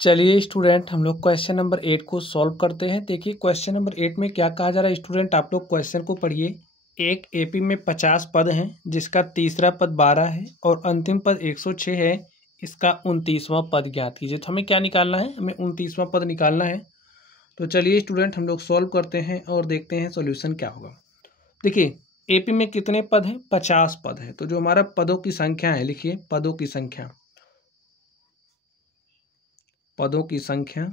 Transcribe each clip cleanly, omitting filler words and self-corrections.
चलिए स्टूडेंट, हम लोग क्वेश्चन नंबर 8 को सॉल्व करते हैं। देखिए क्वेश्चन नंबर 8 में क्या कहा जा रहा है स्टूडेंट, आप लोग क्वेश्चन को पढ़िए। एक एपी में 50 पद हैं, जिसका तीसरा पद 12 है और अंतिम पद 106 है। इसका 29वां पद ज्ञात कीजिए। तो हमें क्या निकालना है? हमें 29वां पद निकालना है। तो चलिए स्टूडेंट, हम लोग सॉल्व करते हैं और देखते हैं सोल्यूशन क्या होगा। देखिए एपी में कितने पद हैं? 50 पद है। तो जो हमारा पदों की संख्या है, लिखिए पदों की संख्या, पदों की संख्या।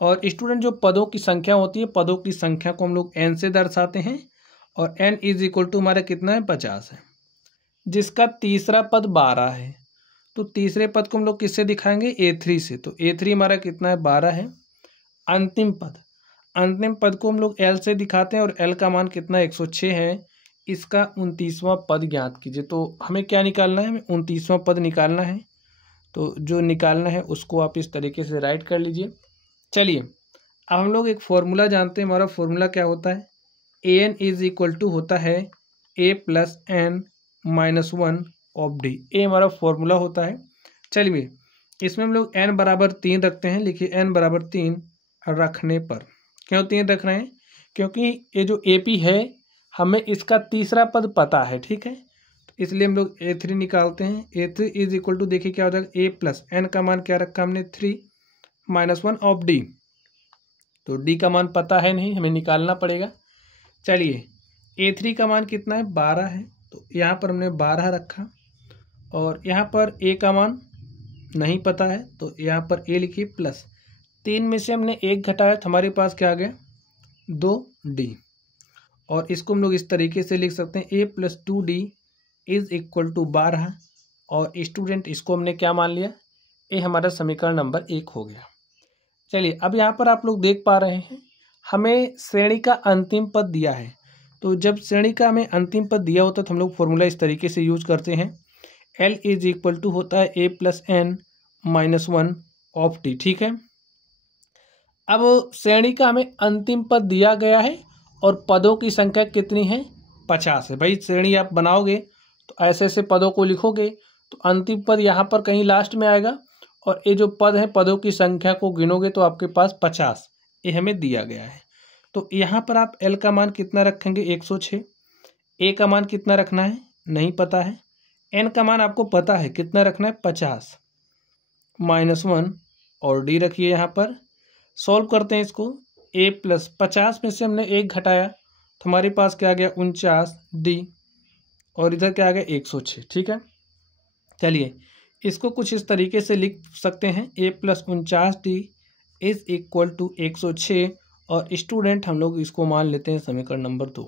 और स्टूडेंट जो पदों की संख्या होती है, पदों की संख्या को हम लोग n से दर्शाते हैं और n इज इक्वल टू हमारा कितना है? 50 है। जिसका तीसरा पद 12 है, तो तीसरे पद को हम लोग किससे दिखाएंगे? A3 से। तो A3 हमारा कितना है? 12 है। अंतिम पद, अंतिम पद को हम लोग L से दिखाते हैं और L का मान कितना है? 106 है। इसका 29वां पद ज्ञात कीजिए। तो हमें क्या निकालना है? हमें 29वां पद निकालना है। तो जो निकालना है उसको आप इस तरीके से राइट कर लीजिए। चलिए अब हम लोग एक फॉर्मूला जानते हैं। हमारा फॉर्मूला क्या होता है? A n is equal to होता है a plus n minus 1 of d. A हमारा फॉर्मूला होता है। चलिए इसमें हम लोग एन बराबर 3 रखते हैं। लिखिए एन बराबर 3 रखने पर, क्यों 3 रख रहे हैं? क्योंकि ये जो ए पी है, हमें इसका तीसरा पद पता है, ठीक है। तो इसलिए हम लोग A3 निकालते हैं। A3 इज इक्वल टू, देखिए क्या हो जाएगा? ए प्लस एन का मान क्या रखा हमने? 3 माइनस 1 ऑफ डी। तो डी का मान पता है नहीं, हमें निकालना पड़ेगा। चलिए A3 का मान कितना है? 12 है। तो यहाँ पर हमने 12 रखा और यहाँ पर ए का मान नहीं पता है, तो यहाँ पर ए लिखिए प्लस 3 में से हमने 1 घटाया तो हमारे पास क्या आ गया? 2D। और इसको हम लोग इस तरीके से लिख सकते हैं a plus 2D is equal to 12। और स्टूडेंट इसको हमने क्या मान लिया? ये हमारा समीकरण नंबर 1 हो गया। चलिए अब यहाँ पर आप लोग देख पा रहे हैं, हमें श्रेणी का अंतिम पद दिया है। तो जब श्रेणी का हमें अंतिम पद दिया होता है तो हम लोग फॉर्मूला इस तरीके से यूज करते हैं। L इज इक्वल टू होता है a plus n minus 1 of t, ठीक है। अब श्रेणी का हमें अंतिम पद दिया गया है और पदों की संख्या कितनी है? 50 है। भाई श्रेणी आप बनाओगे तो ऐसे ऐसे पदों को लिखोगे तो अंतिम पद यहाँ पर कहीं लास्ट में आएगा और ये जो पद है, पदों की संख्या को गिनोगे तो आपके पास 50 ये हमें दिया गया है। तो यहाँ पर आप L का मान कितना रखेंगे? 106। A का मान कितना रखना है? नहीं पता है। N का मान आपको पता है, कितना रखना है? 50 माइनस 1 और D रखिए। यहाँ पर सॉल्व करते हैं इसको। A प्लस 50 में से हमने 1 घटाया तो हमारे पास क्या आ गया? 49D। और इधर क्या आ गया? 106, ठीक है। चलिए इसको कुछ इस तरीके से लिख सकते हैं, a plus 49D is equal to 106। और स्टूडेंट हम लोग इसको मान लेते हैं समीकरण नंबर 2।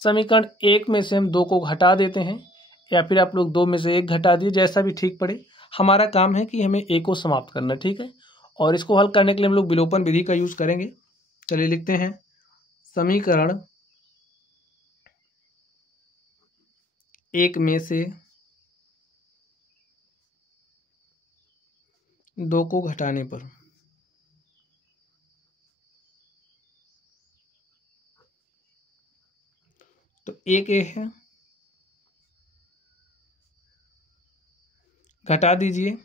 समीकरण 1 में से हम 2 को घटा देते हैं, या फिर आप लोग 2 में से 1 घटा दिए, जैसा भी ठीक पड़े। हमारा काम है कि हमें a को समाप्त करना, ठीक है। और इसको हल करने के लिए हम लोग विलोपन विधि का यूज करेंगे। चलिए लिखते हैं समीकरण 1 में से 2 को घटाने पर तो एक ए है, घटा दीजिए।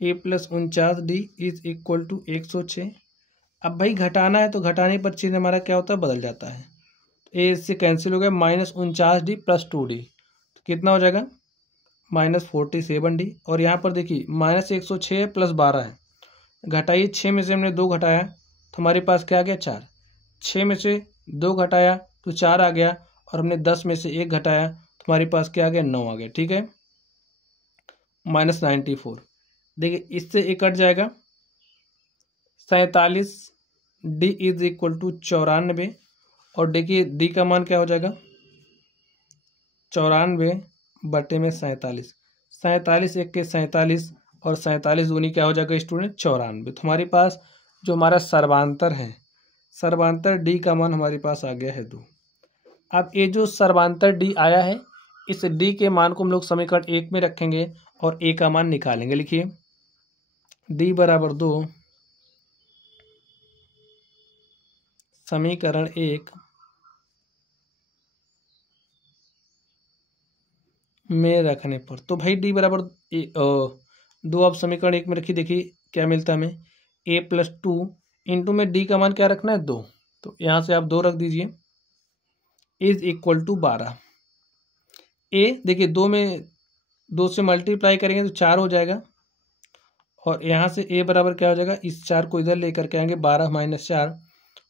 a plus 49D is equal to 106। अब भाई घटाना है तो घटाने पर चिन्ह हमारा क्या होता है? बदल जाता है। तो a इससे कैंसिल हो गया, माइनस 49D प्लस 2D। तो कितना हो जाएगा? Minus 47D। और यहाँ पर देखिए माइनस 106 प्लस 12 है, घटाइए। 6 में से हमने 2 घटाया तो हमारे पास क्या आ गया? 4। 6 में से 2 घटाया तो 4 आ गया और हमने 10 में से 1 घटाया तो हमारे पास क्या आ गया? 9 आ गया, ठीक है। माइनस 94। देखिए इससे एक कट जाएगा। 47D is equal to 94। और देखिए D का मान क्या हो जाएगा? 94 बटे में 47। 47 1 के 47 और 47 दूनी क्या हो जाएगा स्टूडेंट? 94। तो हमारे पास जो हमारा सर्वांतर है, सर्वांतर D का मान हमारे पास आ गया है 2। अब ये जो सर्वांतर D आया है, इस D के मान को हम लोग समीकरण 1 में रखेंगे और A का मान निकालेंगे। लिखिए D बराबर 2 समीकरण 1 में रखने पर, तो भाई D बराबर दो आप समीकरण एक में रखिए, देखिए क्या मिलता है हमें, a+2 इंटू में d का मान क्या रखना है 2, तो यहाँ से आप 2 रख दीजिए, इज इक्वल टू 12। a देखिए 2 में 2 से मल्टीप्लाई करेंगे तो 4 हो जाएगा, और यहाँ से a बराबर क्या हो जाएगा, इस 4 को इधर लेकर के आएंगे, 12 - 4,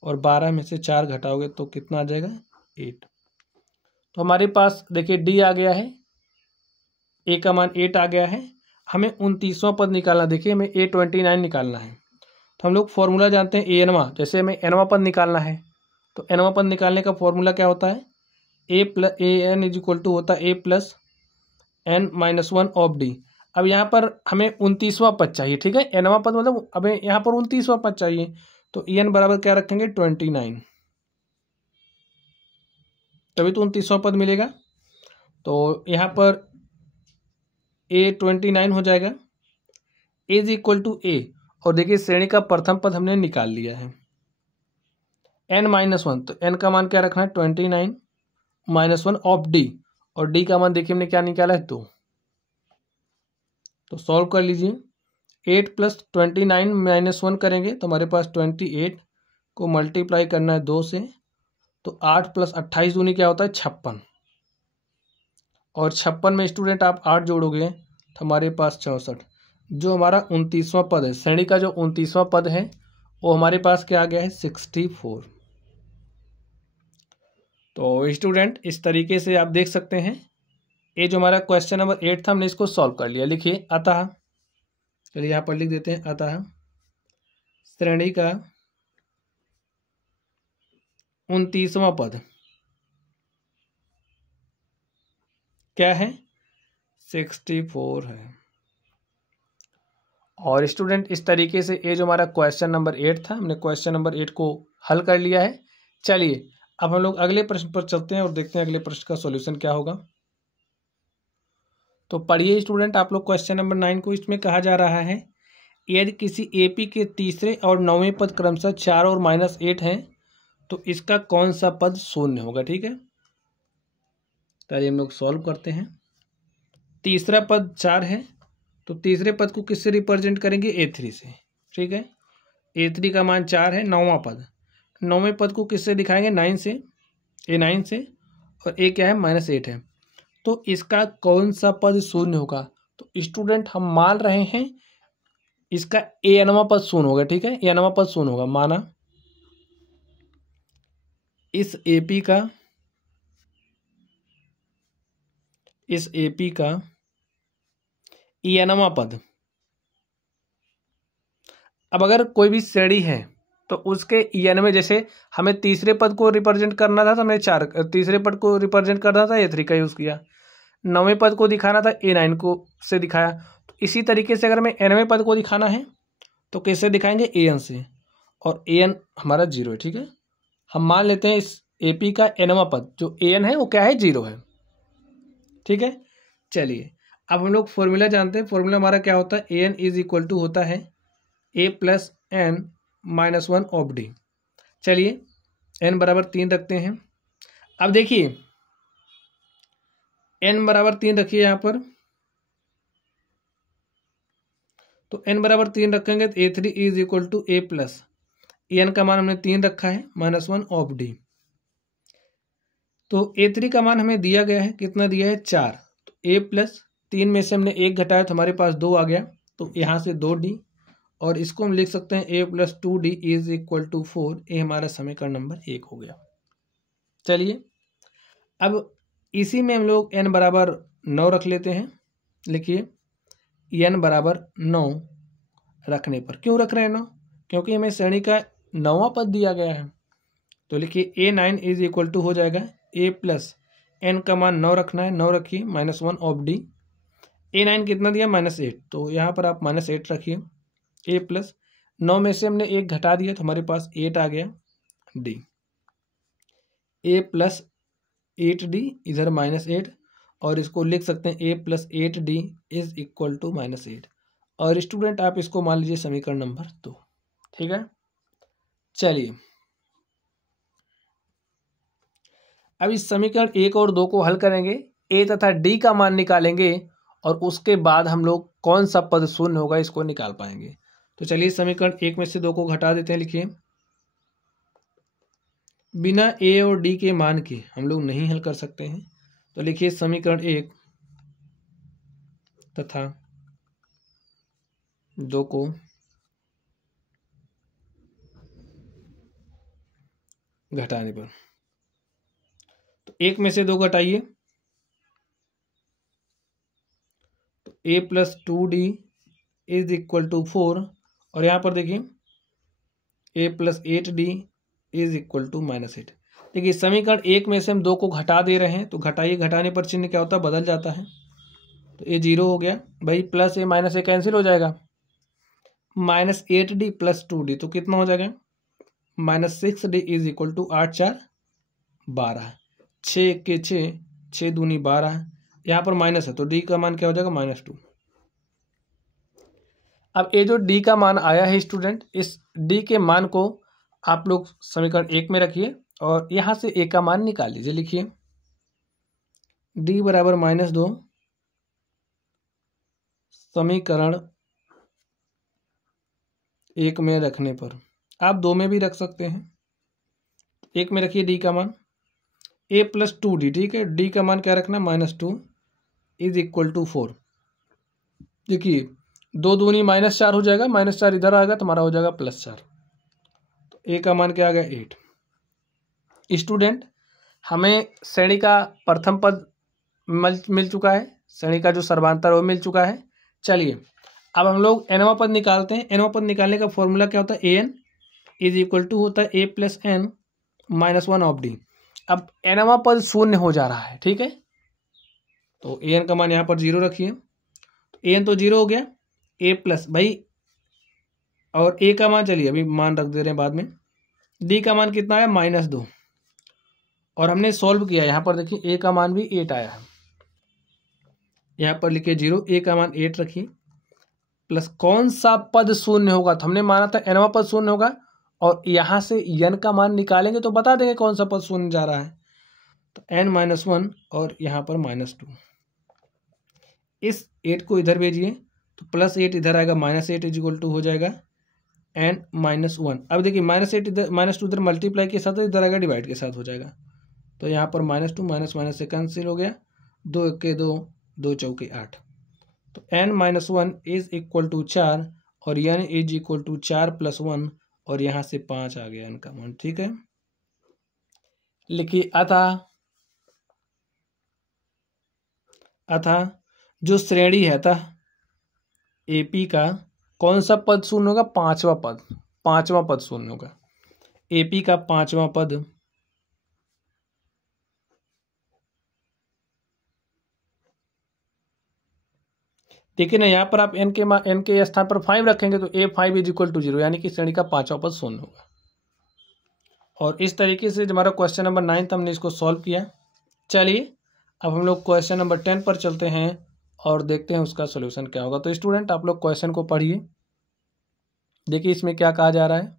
और 12 में से 4 घटाओगे तो कितना आ जाएगा 8। तो हमारे पास देखिए d आ गया है, a का मान 8 आ गया है, हमें 29वां पद निकालना, देखिए हमें a29 निकालना है। तो हम लोग फॉर्मूला जानते हैं anवां, जैसे हमें nवां पद निकालना है तो nवां पद निकालने का फॉर्मूला क्या होता है, an इज इक्वल टू होता है a+n-1 ऑफ d। अब यहाँ पर हमें 29वां पद चाहिए, ठीक है, nवां पद मतलब हमें यहाँ पर 29वां पद चाहिए, तो en बराबर क्या रखेंगे 29, तभी तो 29वां पद मिलेगा। तो यहाँ पर a29 हो जाएगा, इज इक्वल टू a, और देखिए श्रेणी का प्रथम पद हमने निकाल लिया है n-1, तो n का मान क्या रखना है 29-1 ऑफ d, और d का मान देखिए हमने क्या निकाला है 2। तो सॉल्व कर लीजिए, 8 + 29 - 1 करेंगे तो हमारे पास 28 को मल्टीप्लाई करना है 2 से, तो 8 + 28 दूनी क्या होता है 56, और 56 में स्टूडेंट आप 8 जोड़ोगे तो हमारे पास 64। जो हमारा 29वां पद है, श्रेणी का जो 29वां पद है वो हमारे पास क्या आ गया है 64। तो स्टूडेंट इस तरीके से आप देख सकते हैं, ये जो हमारा क्वेश्चन नंबर 8 था हमने इसको सॉल्व कर लिया। लिखिए अतः, चलिए यहाँ पर लिख देते हैं, अतः श्रेणी का 29वां पद क्या है 64 है। और स्टूडेंट इस तरीके से ये जो हमारा क्वेश्चन नंबर 8 था, हमने क्वेश्चन नंबर 8 को हल कर लिया है। चलिए अब हम लोग अगले प्रश्न पर चलते हैं और देखते हैं अगले प्रश्न का सॉल्यूशन क्या होगा। तो पढ़िए स्टूडेंट आप लोग क्वेश्चन नंबर 9 को। इसमें कहा जा रहा है यदि किसी एपी के तीसरे और 9वें पद क्रमशः 4 और -8 हैं तो इसका कौन सा पद शून्य होगा। ठीक है, चलिए हम लोग सॉल्व करते हैं। तीसरा पद 4 है तो तीसरे पद को किससे रिप्रेजेंट करेंगे a3 से। ठीक है, a3 का मान 4 है। 9वां पद, 9वें पद को किससे दिखाएंगे 9 से, a9 से, और a क्या है -8 है। तो इसका कौन सा पद शून्य होगा। तो स्टूडेंट हम मान रहे हैं इसका anवां पद शून्य होगा। ठीक है, anवां पद शून्य होगा, माना इस एपी का anवां पद। अब अगर कोई भी श्रेणी है तो उसके en में, जैसे हमें तीसरे पद को रिप्रेजेंट करना था तो हमने 4, तीसरे पद को रिप्रेजेंट करना था a3 का यूज़ किया, 9वें पद को दिखाना था a9 को से दिखाया। तो इसी तरीके से अगर हमें nवें पद को दिखाना है तो कैसे दिखाएंगे an से, और an हमारा 0 है। ठीक है, हम मान लेते हैं इस एपी का nवां पद जो an है वो क्या है 0 है। ठीक है, चलिए अब हम लोग फॉर्मूला जानते हैं। फॉर्मूला हमारा क्या होता है, an इज इक्वल टू होता है a+n-1 ऑफ d। चलिए n बराबर 3 रखते हैं। अब देखिए n बराबर 3 रखिए यहाँ पर, तो n बराबर 3 रखेंगे तो a3 is equal to a plus n का मान हमने 3 रखा है -1 ऑफ d। तो a3 का मान हमें दिया गया है, कितना दिया है 4, तो a+3 में से हमने 1 घटाया तो हमारे पास 2 आ गया, तो यहाँ से 2d, और इसको हम लिख सकते हैं a+2d इज इक्वल टू 4। ये हमारा समीकरण नंबर 1 हो गया। चलिए अब इसी में हम लोग n बराबर 9 रख लेते हैं। लिखिए n बराबर 9 रखने पर, क्यों रख रहे हैं 9, क्योंकि हमें श्रेणी का 9वां पद दिया गया है। तो लिखिए a9 इज इक्वल टू हो जाएगा a+n का मान 9 रखना है, 9 रखिए -1 ऑफ d। a9 कितना दिया -8, तो यहाँ पर आप -8 रखिए। a+9 में से हमने 1 घटा दिया तो हमारे पास 8 आ गया d, a+8d इधर -8, और इसको लिख सकते हैं a+8d इज इक्वल टू -8। और स्टूडेंट आप इसको मान लीजिए समीकरण नंबर 2। ठीक है, चलिए अब इस समीकरण 1 और 2 को हल करेंगे, a तथा d का मान निकालेंगे, और उसके बाद हम लोग कौन सा पद शून्य होगा इसको निकाल पाएंगे। तो चलिए समीकरण 1 में से 2 को घटा देते हैं। लिखिए बिना ए और डी के मान के हम लोग नहीं हल कर सकते हैं। तो लिखिए समीकरण 1 तथा 2 को घटाने पर, तो 1 में से 2 घटाइए तो a plus 2d is equal to 4, और यहाँ पर देखिए a plus 8d is equal to -8। देखिए समीकरण 1 में से हम 2 को घटा दे रहे हैं, तो घटाइए, घटाने पर चिन्ह क्या होता है, बदल जाता है। तो ये 0 हो गया भाई, plus a minus a cancel हो जाएगा, -8d प्लस 2d तो कितना हो जाएगा, -6d इज इक्वल टू 8 4 12, 6 के 6, 6 दूनी 12, यहाँ पर माइनस है तो d का मान क्या हो जाएगा -2। अब ये जो d का मान आया है स्टूडेंट, इस d के मान को आप लोग समीकरण 1 में रखिए और यहाँ से a का मान निकाल लीजिए। लिखिए d बराबर -2 समीकरण 1 में रखने पर, आप 2 में भी रख सकते हैं। 1 में रखिए d का मान a प्लस 2d, ठीक है, d का मान क्या रखना, -2 इज इक्वल टू 4। देखिए 2 दूनी -4 हो जाएगा, -4 इधर आएगा तो हमारा हो जाएगा +4। तो a का मान क्या आ गया 8। स्टूडेंट हमें श्रेणी का प्रथम पद मिल चुका है, श्रेणी का जो सर्वांतर वो मिल चुका है। चलिए अब हम लोग nवां पद निकालते हैं। nवां पद निकालने का फॉर्मूला क्या होता है, an इज इक्वल टू होता है a plus n minus 1 of D. अब nवां पद शून्य हो जा रहा है, ठीक है, तो an का मान यहाँ पर 0 रखिए, तो an तो 0 हो गया, a प्लस भाई, और a का मान चलिए अभी मान रख दे रहे हैं बाद में, d का मान कितना आया -2, और हमने सॉल्व किया, यहाँ पर देखिए a का मान भी 8 आया है, यहाँ पर लिखिए 0, a का मान 8 रखिए, प्लस कौन सा पद शून्य होगा, तो हमने माना था nवां पद शून्य होगा, और यहाँ से n का मान निकालेंगे तो बता देंगे कौन सा पद शून्य जा रहा है। तो n-1 और यहाँ पर -2, इस 8 को इधर भेजिए तो +8 इधर आएगा, -8 इज इक्वल टू हो जाएगा n-1। अब देखिए -8 इधर, -2 इधर मल्टीप्लाई के साथ इधर आएगा, डिवाइड के साथ हो जाएगा, तो यहाँ पर -2 से कैंसिल हो गया, 2 1 2, 2 4 8, तो n-1 इज इक्वल टू 4 और n इज इक्वल टू 4 + 1, और यहाँ से 5 आ गया n का मान, ठीक है। लिखिए अतः जो श्रेणी है अतः एपी का कौन सा पद शून्य होगा, पांचवा पद शून्य होगा। एपी का 5वां पद देखिए ना, यहाँ पर आप n के स्थान पर 5 रखेंगे तो a5 इज इक्वल टू 0, यानी कि श्रेणी का 5वां पद शून्य होगा। और इस तरीके से हमारा क्वेश्चन नंबर 9 हमने इसको सॉल्व किया। चलिए अब हम लोग क्वेश्चन नंबर 10 पर चलते हैं और देखते हैं उसका सोल्यूशन क्या होगा। तो स्टूडेंट आप लोग क्वेश्चन को पढ़िए, देखिए इसमें क्या कहा जा रहा है,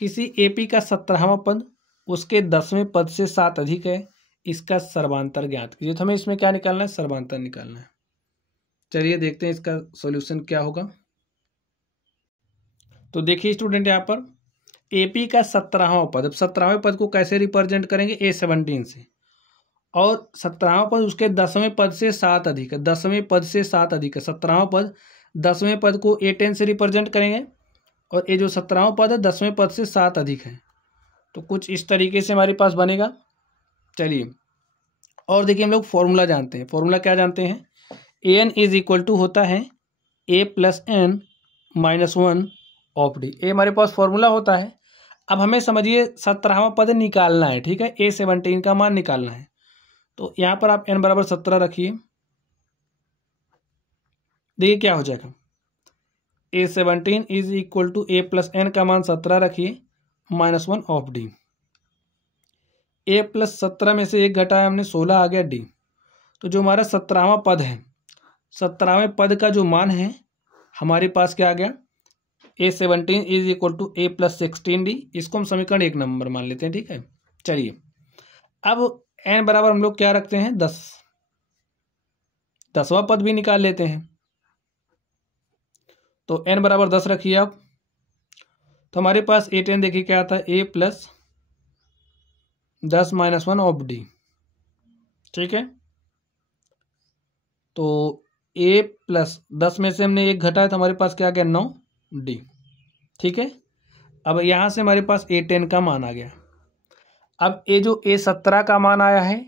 किसी एपी का 17वां पद उसके 10वें पद से 7 अधिक है, इसका सर्वांतर ज्ञात कीजिए। तो हमें इसमें क्या निकालना है, सर्वांतर निकालना है। चलिए देखते हैं इसका सॉल्यूशन क्या होगा। तो देखिए स्टूडेंट यहाँ पर एपी का 17वां पद, अब 17वें पद को कैसे रिप्रेजेंट करेंगे, A17 से, और 17वां पद उसके 10वें पद से 7 अधिक है, 10वें पद से 7 अधिक है, 17वां पद 10वें पद को A10 से रिप्रेजेंट करेंगे, और ये जो 17वां पद है 10वें पद से 7 अधिक है, तो कुछ इस तरीके से हमारे पास बनेगा। चलिए और देखिए हम लोग फॉर्मूला जानते हैं, फॉर्मूला क्या जानते हैं, an इज इक्वल टू होता है a plus n minus 1 of D, ये हमारे पास फॉर्मूला होता है। अब हमें समझिए 17वां पद निकालना है, ठीक है, A17 का मान निकालना है, तो यहाँ पर आप n बराबर 17 रखिए, देखिए क्या हो जाएगा, A17 is equal to a plus n का मान 17 रखिए minus 1 of d, a plus 17 में से 1 घटाया हमने 16 आ गया d, तो जो हमारा 17वां पद है, 17वें पद का जो मान है हमारे पास क्या आ गया, A17 is equal to a plus 16d, इसको हम समीकरण 1 नंबर मान लेते हैं, ठीक है। चलिए अब n बराबर हम लोग क्या रखते हैं 10, 10वां पद भी निकाल लेते हैं, तो n बराबर 10 रखिए आप। तो हमारे पास A10 देखिए क्या आता है, A plus 10 minus 1 of D. ठीक है, तो A प्लस 10 में से हमने 1 घटाया तो हमारे पास क्या आ गया, 9D। ठीक है, अब यहाँ से हमारे पास A10 का मान आ गया। अब ये जो A17 का मान आया है,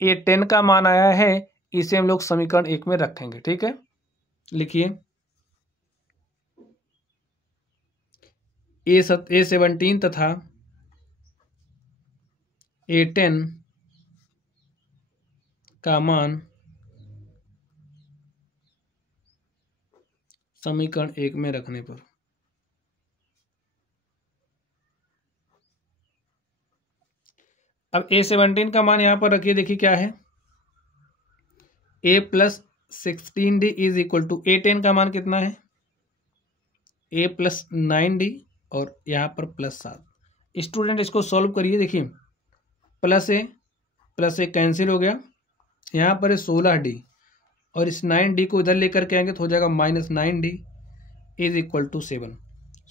A10 का मान आया है, इसे हम लोग समीकरण 1 में रखेंगे। ठीक है, लिखिए A17 तथा A10 का मान समीकरण 1 में रखने पर अब A17 का मान यहां पर रखिए, देखिए क्या है, A plus 16D is equal to A10 का मान कितना है, A प्लस 9D और यहाँ पर प्लस 7। स्टूडेंट इसको सॉल्व करिए, देखिए प्लस ए कैंसिल हो गया, यहाँ पर है 16D और इस 9D को इधर लेकर के आएंगे तो हो जाएगा minus 9D is equal to 7।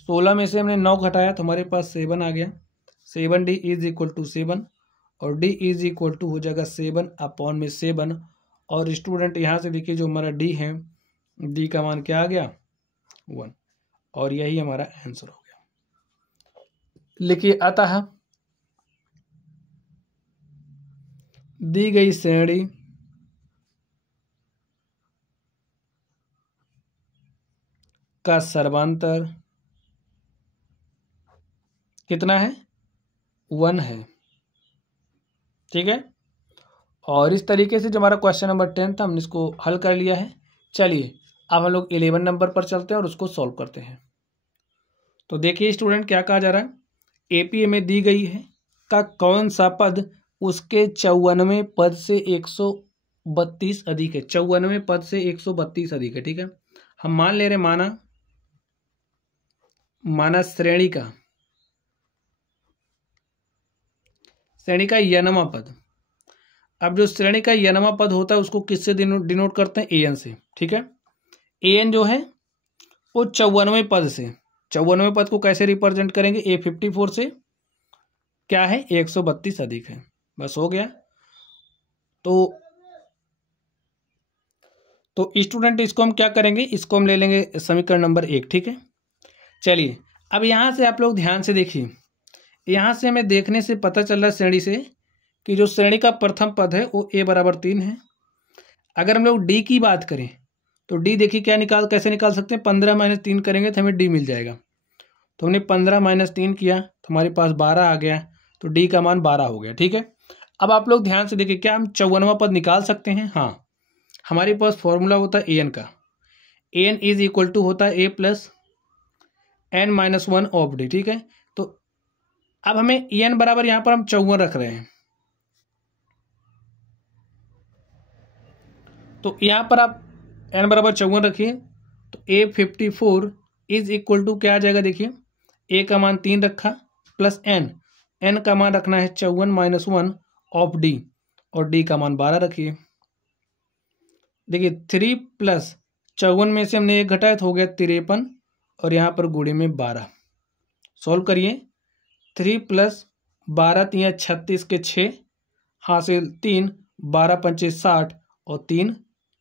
16 में से हमने 9 घटाया तो हमारे पास 7 आ गया, 7D इज इक्वल टू 7 और D इज इक्वल टू हो जाएगा 7/7। और स्टूडेंट यहाँ से देखिए जो हमारा D है, D का मान क्या आ गया, 1, और यही हमारा आंसर हो गया। लिखिए अतः दी गई श्रेणी का सर्वांतर कितना है, 1 है। ठीक है, और इस तरीके से जो हमारा क्वेश्चन नंबर 10 था हमने इसको हल कर लिया है। चलिए अब हम लोग 11 नंबर पर चलते हैं और उसको सॉल्व करते हैं। तो देखिए स्टूडेंट क्या कहा जा रहा है, एपीए में दी गई है का कौन सा पद उसके 94वें पद से 132 अधिक है। 94वें पद से 132 अधिक है। ठीक है, हम मान ले रहे माना श्रेणी का n पद। अब जो श्रेणी का n पद होता है उसको किससे डिनोट करते हैं, an से। ठीक है, an जो है वो 94वें पद से, 94वें पद को कैसे रिप्रेजेंट करेंगे, A54 से क्या है, 132 अधिक है। बस हो गया। तो स्टूडेंट इसको हम क्या करेंगे, इसको हम ले लेंगे समीकरण नंबर 1। ठीक है, चलिए अब यहाँ से आप लोग ध्यान से देखिए, यहाँ से हमें देखने से पता चल रहा है श्रेणी से कि जो श्रेणी का प्रथम पद है वो A बराबर 3 है। अगर हम लोग D की बात करें तो D देखिए कैसे निकाल सकते हैं, 15 माइनस 3 करेंगे तो हमें D मिल जाएगा। तो हमने 15 माइनस 3 किया तो हमारे पास 12 आ गया, तो D का मान 12 हो गया। ठीक है, अब आप लोग ध्यान से देखिए, क्या हम 54वां पद निकाल सकते हैं, हाँ। हमारे पास फॉर्मूला होता है an का, an इज इक्वल टू होता है A plus n-1 of D। ठीक है, तो अब हमें n बराबर यहाँ पर हम 54 रख रहे हैं, तो यहाँ पर आप n बराबर 54 रखिए, तो A54 इज इक्वल टू क्या आ जाएगा, देखिए A का मान 3 रखा प्लस n का मान रखना है 54-1 ऑफ D और D का मान 12 रखिए। देखिए 3 प्लस 54 में से हमने 1 घटाया तो हो गया 53 और यहाँ पर गुणे में 12। सॉल्व करिए, 3 प्लस 12 3 36 के 6 हासिल 3, 12 पंचे 60 और 3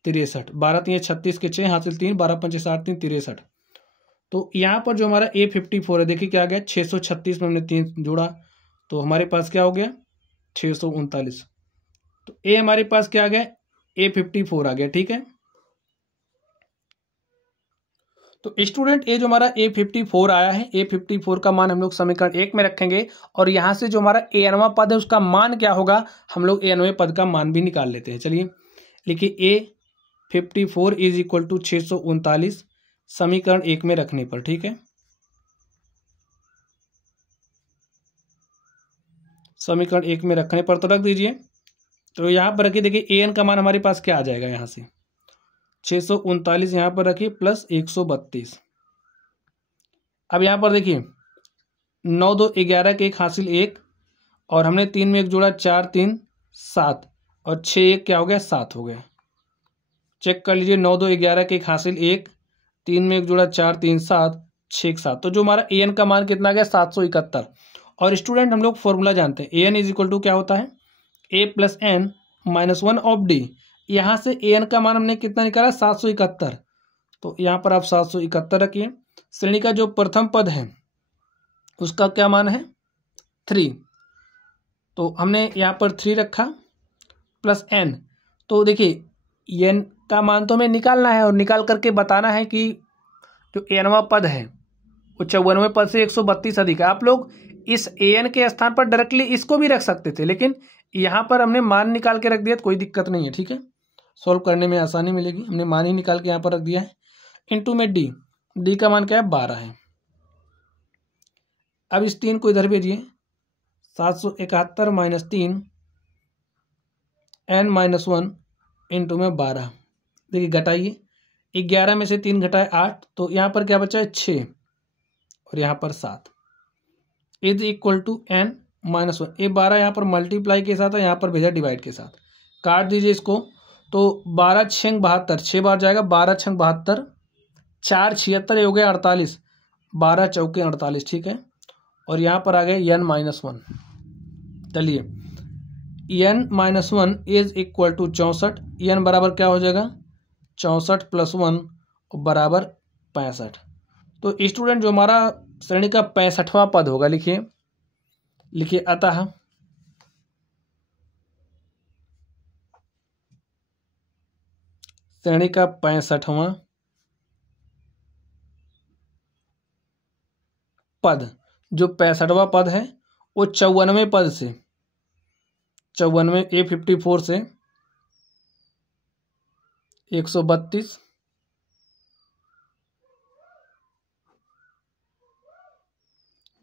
63, 12 3 36 के 6 हासिल 3, 12 पंचे 60 3 63। तो यहाँ पर जो हमारा A54 है, देखिए क्या आ गया, 636 में हमने 3 जोड़ा तो हमारे पास क्या हो गया, 639। तो A हमारे पास क्या आ गया, A54 आ गया। ठीक है, तो स्टूडेंट ये जो हमारा A54 आया है, A54 का मान हम लोग समीकरण 1 में रखेंगे और यहाँ से जो हमारा anवां पद है उसका मान क्या होगा, हम लोग anवें पद का मान भी निकाल लेते हैं। चलिए लिखिए A54 इज इक्वल टू 639 समीकरण 1 में रखने पर। ठीक है, समीकरण 1 में रखने पर तो रख दीजिए। तो यहाँ पर रखिए, देखिए an का मान हमारे पास क्या आ जाएगा, यहाँ से 639 यहाँ पर रखिए प्लस 132। अब यहाँ पर देखिए 9 2 11 के 1 हासिल 1 और हमने 3 में 1 जोड़ा 4 3 7 और 6 1 क्या हो गया, 7 हो गया। चेक कर लीजिए, 9 2 11 के 1 हासिल 1 3 में 1 जोड़ा 4, 3 7, 6 7। तो जो हमारा ए एन का मान कितना गया 771। और स्टूडेंट हम लोग फॉर्मूला जानते हैं, a n is equal to क्या होता है, a plus n minus 1 of d. यहाँ से ए एन का मान हमने कितना निकाला 771। तो यहाँ पर आप 771 रखिए। श्रेणी का जो प्रथम पद है उसका क्या मान है 3, तो हमने यहाँ पर 3 रखा प्लस एन। तो देखिए एन का मान तो हमें निकालना है और निकाल करके बताना है कि जो एनवा पद है वो 54वें पद से 132 अधिक है। आप लोग इस ए एन के स्थान पर डायरेक्टली इसको भी रख सकते थे, लेकिन यहाँ पर हमने मान निकाल के रख दिया तो कोई दिक्कत नहीं है, ठीक है, सॉल्व करने में आसानी मिलेगी। हमने मान ही निकाल के यहाँ पर रख दिया है। इनटू में डी, डी का मान क्या है 12 है। अब इस 3 को इधर भेजिए, 771 माइनस 3 n माइनस 1 इंटू में 12। देखिए घटाइए, 11 में से 3 घटाए 8, तो यहाँ पर क्या बचा है 6 और यहाँ पर 7 is equal to n minus 1। ये 12 यहाँ पर मल्टीप्लाई के साथ है, यहाँ पर भेजा डिवाइड के साथ। काट दीजिए इसको, तो 12 6 72, 6 बार जाएगा, 12 6 72, 4 76 हो गया 48, 12 चौके 48, ठीक है। और यहाँ पर आ गया n माइनस 1। चलिए n minus 1 is equal to 64। n बराबर क्या हो जाएगा 64 प्लस 1 बराबर 65। तो स्टूडेंट जो हमारा श्रेणी का 65वां पद होगा, लिखिए अतः श्रेणी का 65वां पद, जो 65वां पद है वो 54वें पद से, 54वें A54 से 132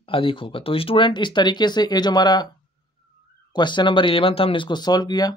अधिक होगा। तो स्टूडेंट इस तरीके से ये जो हमारा क्वेश्चन नंबर 11 था हमने इसको सॉल्व किया।